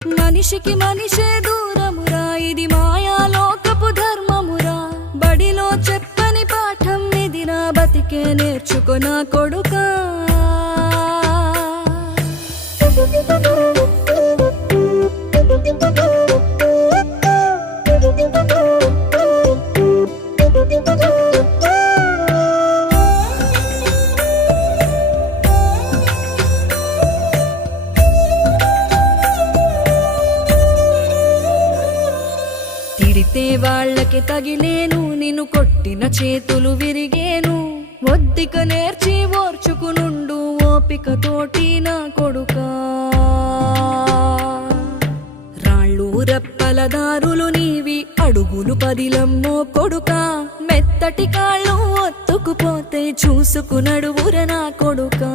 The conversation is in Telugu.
మనిషికి మనిషే దూరమురా, ఇది మాయాలోకపు ధర్మమురా. బడిలో చెప్పని పాఠం ఇదిరా, బతికే నేర్చుకొన కొడుకా. తిడితే వాళ్ళకి తగిలేను, నిన్ను కొట్టిన చేతులు విరిగేను. ఒద్దిక నేర్చి ఓర్చుకునుండు ఓపికతోటి నా కొడుకా. రాళ్ళు రెప్పల దారులు నీవి, అడుగులు పదిలమ్మో కొడుకా. మెత్తటి కాళ్ళు ఒత్తుకుపోతే చూసుకునడువుర నా కొడుకా.